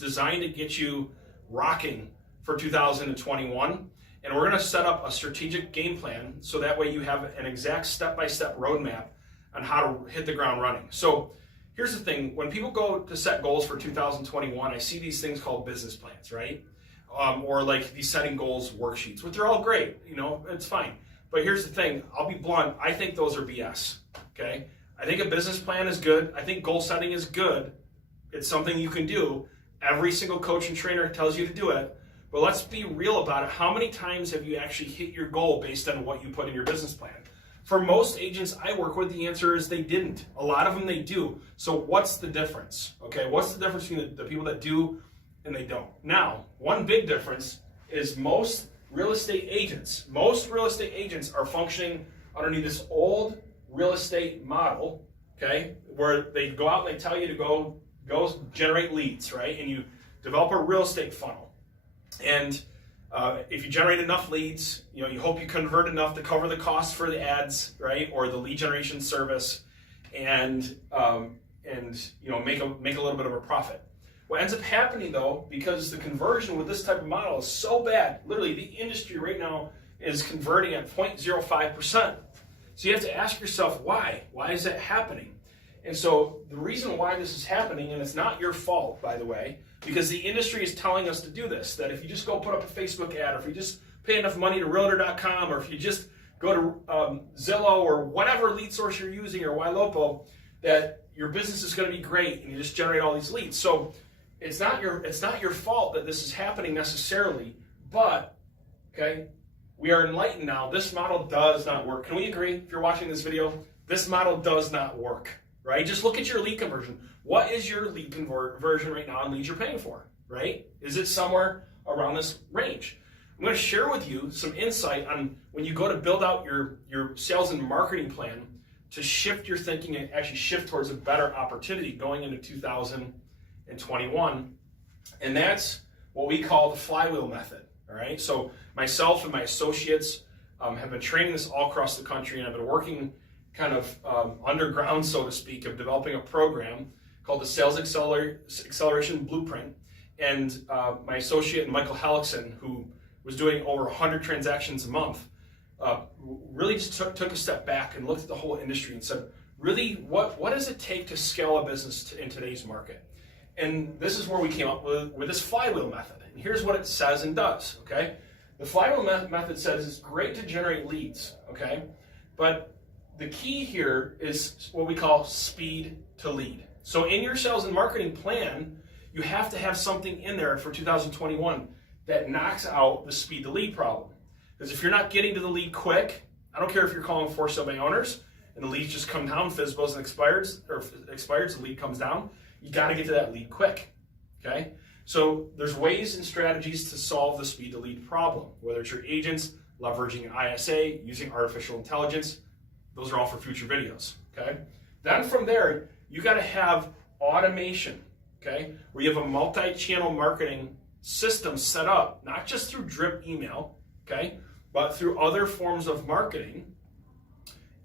designed to get you rocking for 2021. And we're going to set up a strategic game plan so that way you have an exact step-by-step roadmap on how to hit the ground running. So here's the thing, when people go to set goals for 2021, I see these things called business plans, right? Or like these setting goals worksheets, which are all great, it's fine. But here's the thing, I'll be blunt, I think those are BS, okay? I think a business plan is good. I think goal setting is good. It's something you can do. Every single coach and trainer tells you to do it. But let's be real about it. How many times have you actually hit your goal based on what you put in your business plan? For most agents I work with, the answer is they didn't. A lot of them they do. So what's the difference? Okay, what's the difference between the people that do and they don't? Now, one big difference is most real estate agents are functioning underneath this old real estate model, okay, where they go out and they tell you to go generate leads, right? And you develop a real estate funnel. And if you generate enough leads, you hope you convert enough to cover the cost for the ads, right, or the lead generation service, and make a little bit of a profit. What ends up happening though, because the conversion with this type of model is so bad, literally the industry right now is converting at 0.05%. So you have to ask yourself why? Why is that happening? And so the reason why this is happening, and it's not your fault, by the way, because the industry is telling us to do this, that if you just go put up a Facebook ad, or if you just pay enough money to Realtor.com, or if you just go to Zillow or whatever lead source you're using, or YLOPO, that your business is going to be great and you just generate all these leads. So it's not your fault that this is happening necessarily, but okay, we are enlightened now. This model does not work. Can we agree? If you're watching this video, this model does not work. Right? Just look at your lead conversion. What is your lead conversion right now on leads you're paying for? Right? Is it somewhere around this range? I'm going to share with you some insight on when you go to build out your sales and marketing plan to shift your thinking and actually shift towards a better opportunity going into 2021. And that's what we call the flywheel method. All right? So myself and my associates have been training this all across the country, and I've been working kind of underground, so to speak, of developing a program called the Sales Acceleration Blueprint. And my associate, Michael Hellickson, who was doing over 100 transactions a month, really just took a step back and looked at the whole industry and said, really, what does it take to scale a business in today's market? And this is where we came up with this flywheel method. And here's what it says and does, okay? The flywheel method says it's great to generate leads, okay? But the key here is what we call speed to lead. So in your sales and marketing plan, you have to have something in there for 2021 that knocks out the speed to lead problem. Because if you're not getting to the lead quick, I don't care if you're calling for sale by owners and the leads just come down, FSBOs and expires, the lead comes down, you got to get to that lead quick, okay? So there's ways and strategies to solve the speed to lead problem, whether it's your agents, leveraging ISA, using artificial intelligence. Those are all for future videos, okay? Then from there, you got to have automation, okay? Where you have a multi-channel marketing system set up, not just through drip email, okay? But through other forms of marketing,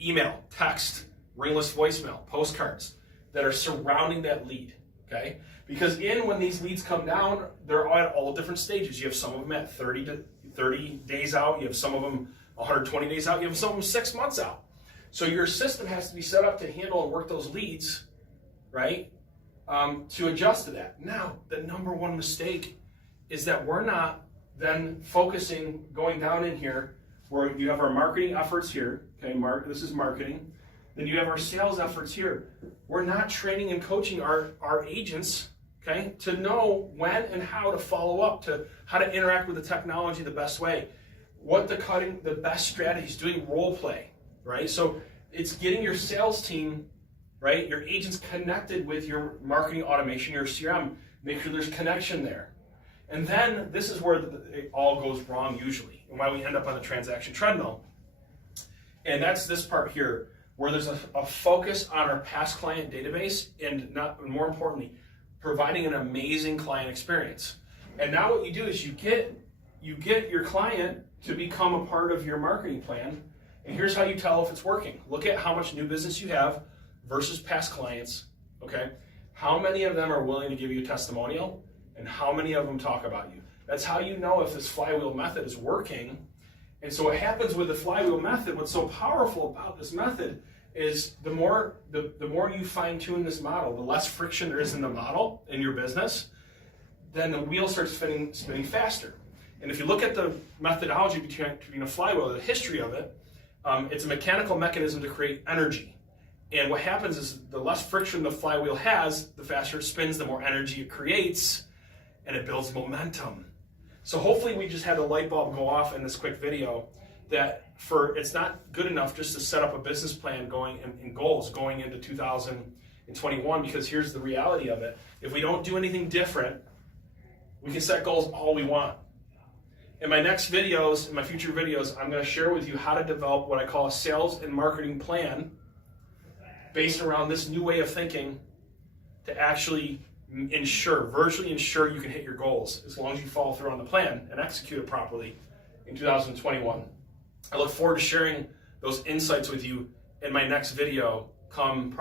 email, text, ringless voicemail, postcards that are surrounding that lead, okay? Because when these leads come down, they're at all different stages. You have some of them at 30 days out. You have some of them 120 days out. You have some of them 6 months out. So your system has to be set up to handle and work those leads, right, to adjust to that. Now, the number one mistake is that we're not then focusing, going down in here, where you have our marketing efforts here, okay, this is marketing, then you have our sales efforts here. We're not training and coaching our agents, okay, to know when and how to follow up, to how to interact with the technology the best way, what the best strategies, doing role play. Right? So it's getting your sales team, right, your agents connected with your marketing automation, your CRM, make sure there's connection there. And then this is where it all goes wrong usually, and why we end up on the transaction treadmill. And that's this part here, where there's a focus on our past client database and more importantly, providing an amazing client experience. And now what you do is you get your client to become a part of your marketing plan. And here's how you tell if it's working. Look at how much new business you have versus past clients, okay? How many of them are willing to give you a testimonial? and how many of them talk about you. That's how you know if this flywheel method is working. And so what happens with the flywheel method, what's so powerful about this method is the more you fine tune this model, the less friction there is in the model in your business, then the wheel starts spinning faster. And if you look at the methodology between a flywheel, the history of it, it's a mechanical mechanism to create energy. And what happens is the less friction the flywheel has, the faster it spins, the more energy it creates, and it builds momentum. So hopefully we just had a light bulb go off in this quick video that it's not good enough just to set up a business plan and goals going into 2021, because here's the reality of it. If we don't do anything different, we can set goals all we want. In my next videos, in my future videos, I'm going to share with you how to develop what I call a sales and marketing plan based around this new way of thinking to actually virtually ensure you can hit your goals as long as you follow through on the plan and execute it properly in 2021. I look forward to sharing those insights with you in my next video come